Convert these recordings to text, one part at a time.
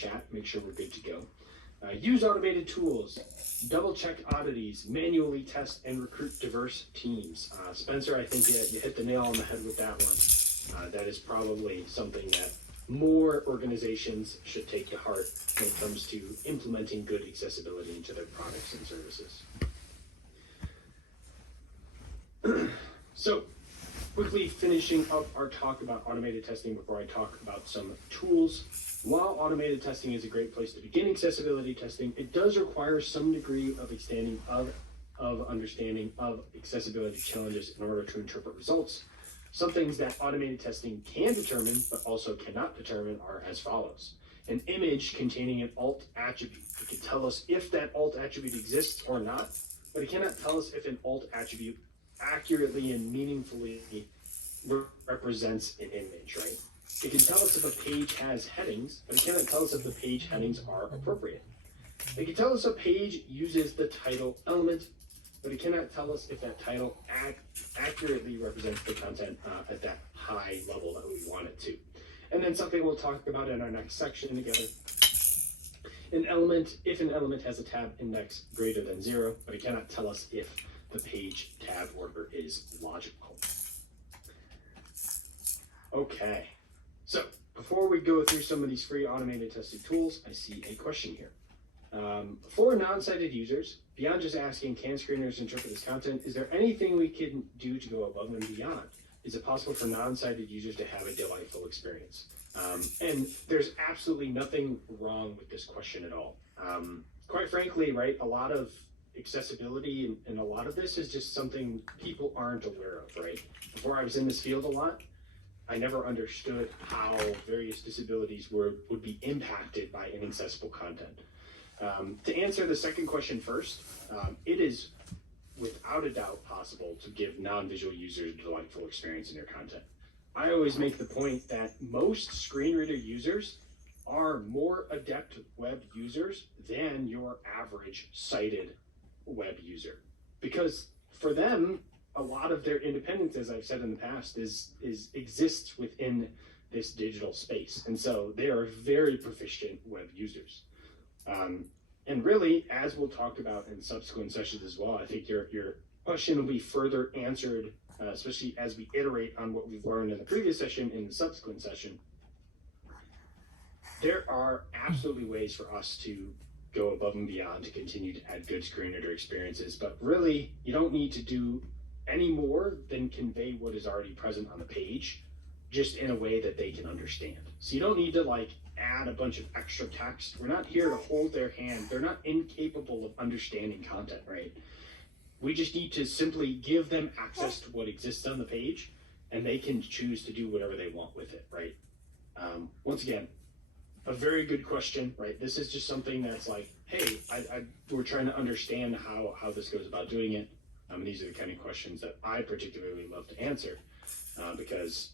chat, make sure we're good to go. Use automated tools, double check oddities, manually test and recruit diverse teams. Spencer, I think you hit the nail on the head with that one. That is probably something that more organizations should take to heart when it comes to implementing good accessibility into their products and services. So, quickly finishing up our talk about automated testing before I talk about some tools. While automated testing is a great place to begin accessibility testing, it does require some degree of understanding of accessibility challenges in order to interpret results. Some things that automated testing can determine, but also cannot determine, are as follows. An image containing an alt attribute. It can tell us if that alt attribute exists or not, but it cannot tell us if an alt attribute accurately and meaningfully represents an image, right? It can tell us if a page has headings, but it cannot tell us if the page headings are appropriate. It can tell us a page uses the title element, but it cannot tell us if that title accurately represents the content at that high level that we want it to. And then something we'll talk about in our next section together. If an element has a tab index greater than 0, but it cannot tell us if the page tab order is logical. Okay, so before we go through some of these free automated testing tools, I see a question here. For non-sighted users, beyond just asking, can screeners interpret this content, is there anything we can do to go above and beyond? Is it possible for non-sighted users to have a delightful experience? And there's absolutely nothing wrong with this question at all. Quite frankly, right, a lot of accessibility and a lot of this is just something people aren't aware of, right? Before I was in this field a lot, I never understood how various disabilities would be impacted by inaccessible content. To answer the second question first, it is without a doubt possible to give non-visual users a delightful experience in your content. I always make the point that most screen reader users are more adept web users than your average sighted web user, because for them, a lot of their independence, as I've said in the past, exists within this digital space, and so they are very proficient web users. And really, as we'll talk about in subsequent sessions as well, I think your question will be further answered, especially as we iterate on what we've learned in the previous session in the subsequent session. There are absolutely ways for us to go above and beyond to continue to add good screen reader experiences, but really, you don't need to do any more than convey what is already present on the page, just in a way that they can understand. So you don't need to like add a bunch of extra text. We're not here to hold their hand. They're not incapable of understanding content, right? We just need to simply give them access to what exists on the page, and they can choose to do whatever they want with it, right? Once again, a very good question, right? This is just something that's like, hey, we're trying to understand how this goes about doing it. These are the kind of questions that I particularly love to answer because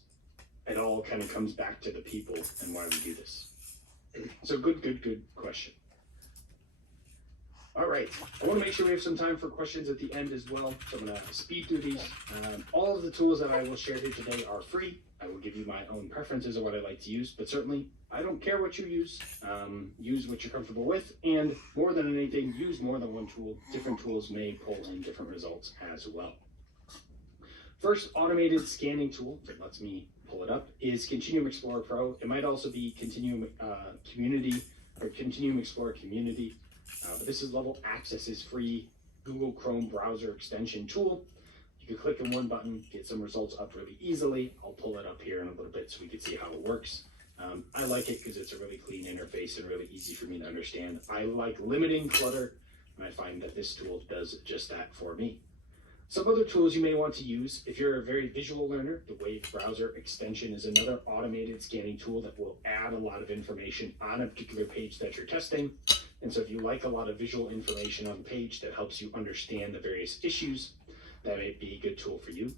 it all kind of comes back to the people and why we do this. So good question. All right, I want to make sure we have some time for questions at the end as well. So I'm going to speed through these. All of the tools that I will share here today are free. I will give you my own preferences of what I like to use, but certainly I don't care what you use. Use what you're comfortable with, and more than anything, use more than one tool. Different tools may pull in different results as well. First automated scanning tool that lets me pull it up is Continuum Explorer Pro. It might also be Continuum Community or Continuum Explorer Community. But this is level access is free Google Chrome browser extension tool. You can click on one button, get some results up really easily. I'll pull it up here in a little bit so we can see how it works. I like it because it's a really clean interface and really easy for me to understand. I like limiting clutter, and I find that this tool does just that for me. Some other tools you may want to use, if you're a very visual learner, the Wave browser extension is another automated scanning tool that will add a lot of information on a particular page that you're testing. And so if you like a lot of visual information on the page that helps you understand the various issues, that may be a good tool for you.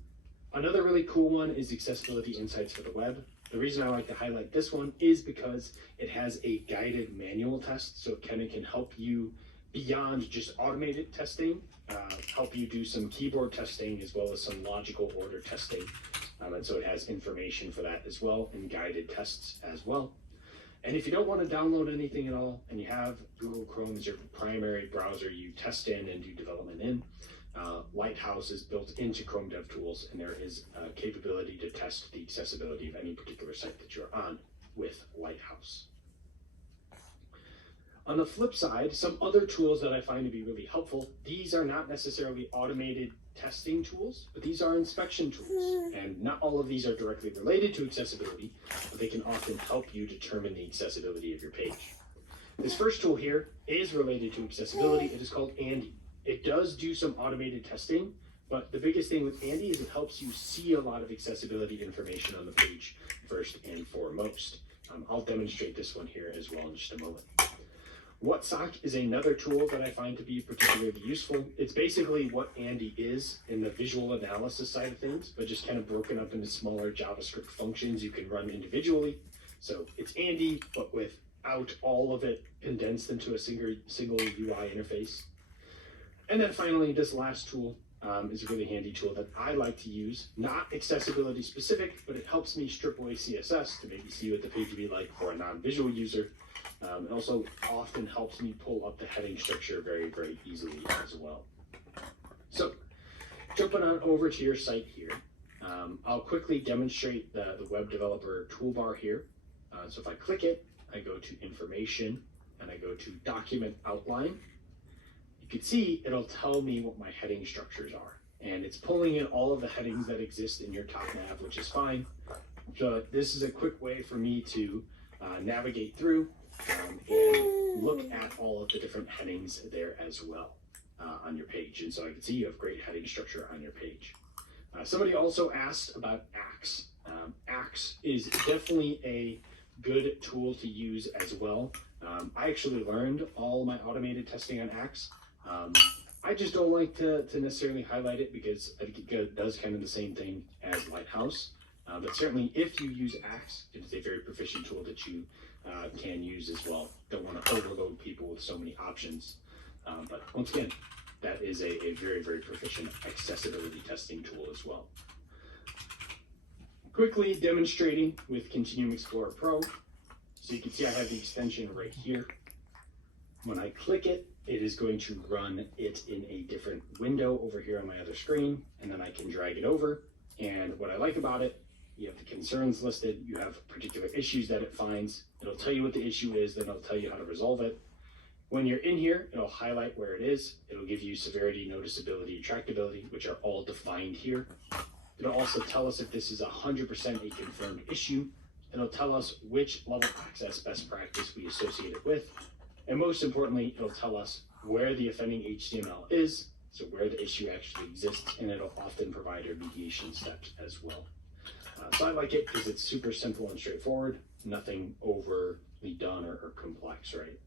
Another really cool one is Accessibility Insights for the Web. The reason I like to highlight this one is because it has a guided manual test, so it kind of can help you beyond just automated testing, help you do some keyboard testing as well as some logical order testing. And so it has information for that as well and guided tests as well. And if you don't want to download anything at all, and you have Google Chrome as your primary browser you test in and do development in, Lighthouse is built into Chrome DevTools, and there is a capability to test the accessibility of any particular site that you're on with Lighthouse. On the flip side, some other tools that I find to be really helpful, these are not necessarily automated testing tools, but these are inspection tools. And not all of these are directly related to accessibility, but they can often help you determine the accessibility of your page. This first tool here is related to accessibility. It is called Andy. It does do some automated testing, but the biggest thing with Andy is it helps you see a lot of accessibility information on the page first and foremost. I'll demonstrate this one here as well in just a moment. WhatSock is another tool that I find to be particularly useful. It's basically what Andy is in the visual analysis side of things, but just kind of broken up into smaller JavaScript functions you can run individually. So it's Andy, but without all of it condensed into a single UI interface. And then finally, this last tool is a really handy tool that I like to use, not accessibility specific, but it helps me strip away CSS to maybe see what the page would be like for a non-visual user. It also often helps me pull up the heading structure very, very easily as well. So jumping on over to your site here, I'll quickly demonstrate the web developer toolbar here. So if I click it, I go to information and I go to document outline. You can see it'll tell me what my heading structures are. And it's pulling in all of the headings that exist in your top nav, which is fine. So this is a quick way for me to navigate through and look at all of the different headings there as well on your page. And so I can see you have great heading structure on your page. Somebody also asked about Axe. Axe is definitely a good tool to use as well. I actually learned all my automated testing on Axe. I just don't like to necessarily highlight it because I think it does kind of the same thing as Lighthouse. But certainly if you use Axe, it is a very proficient tool that you can use as well. Don't want to overload people with so many options. But once again, that is a very, very proficient accessibility testing tool as well. Quickly demonstrating with Continuum Explorer Pro. So you can see I have the extension right here. When I click it, it is going to run it in a different window over here on my other screen, and then I can drag it over. And what I like about it, you have the concerns listed, you have particular issues that it finds, it'll tell you what the issue is, then it'll tell you how to resolve it. When you're in here, it'll highlight where it is, it'll give you severity, noticeability, tractability, which are all defined here. It'll also tell us if this is 100% a confirmed issue. It'll tell us which level access best practice we associate it with. And most importantly, it'll tell us where the offending HTML is, so where the issue actually exists, and it'll often provide remediation steps as well. So I like it because it's super simple and straightforward, nothing overly done or complex, right?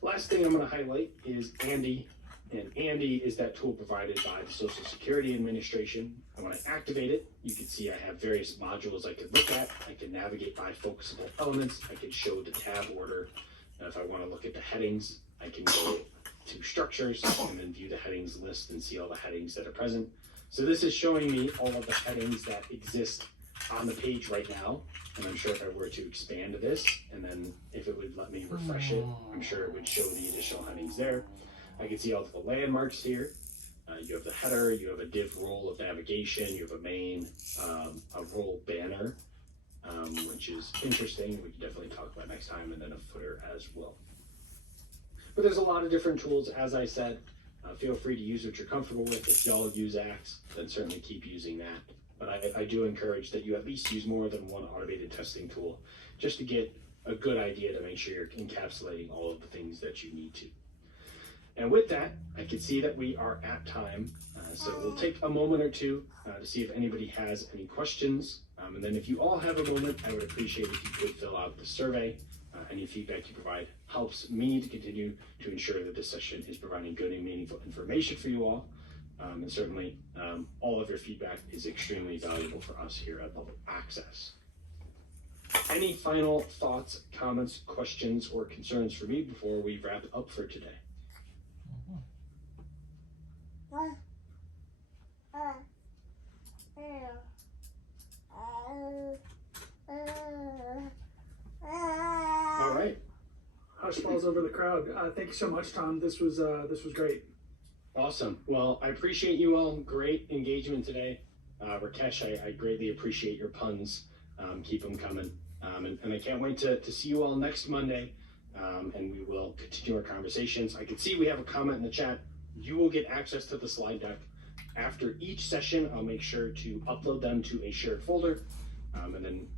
Last thing I'm going to highlight is Andy, and Andy is that tool provided by the Social Security Administration. And when I activate it, you can see I have various modules I could look at. I can navigate by focusable elements. I can show the tab order. If I want to look at the headings, I can go to structures and then view the headings list and see all the headings that are present. So this is showing me all of the headings that exist on the page right now. And I'm sure if I were to expand this, and then if it would let me refresh it, I'm sure it would show the additional headings there. I can see all of the landmarks here. You have the header, you have a div role of navigation, you have a main, a role banner, which is interesting. We can definitely talk about next time, and then a footer as well. But there's a lot of different tools, as I said. Feel free to use what you're comfortable with. If y'all use Axe, then certainly keep using that. But I do encourage that you at least use more than one automated testing tool, just to get a good idea to make sure you're encapsulating all of the things that you need to. And with that, I can see that we are at time. So we'll take a moment or two to see if anybody has any questions. And then if you all have a moment, I would appreciate if you could fill out the survey. Any feedback you provide helps me to continue to ensure that this session is providing good and meaningful information for you all. And certainly all of your feedback is extremely valuable for us here at Public Access. Any final thoughts, comments, questions, or concerns for me before we wrap up for today? All right. Hush falls over the crowd. Thank you so much, Tom. This was great. Awesome. Well, I appreciate you all. Great engagement today. Rakesh, I greatly appreciate your puns. Keep them coming. And I can't wait to see you all next Monday. And we will continue our conversations. I can see we have a comment in the chat. You will get access to the slide deck. After each session, I'll make sure to upload them to a shared folder. And then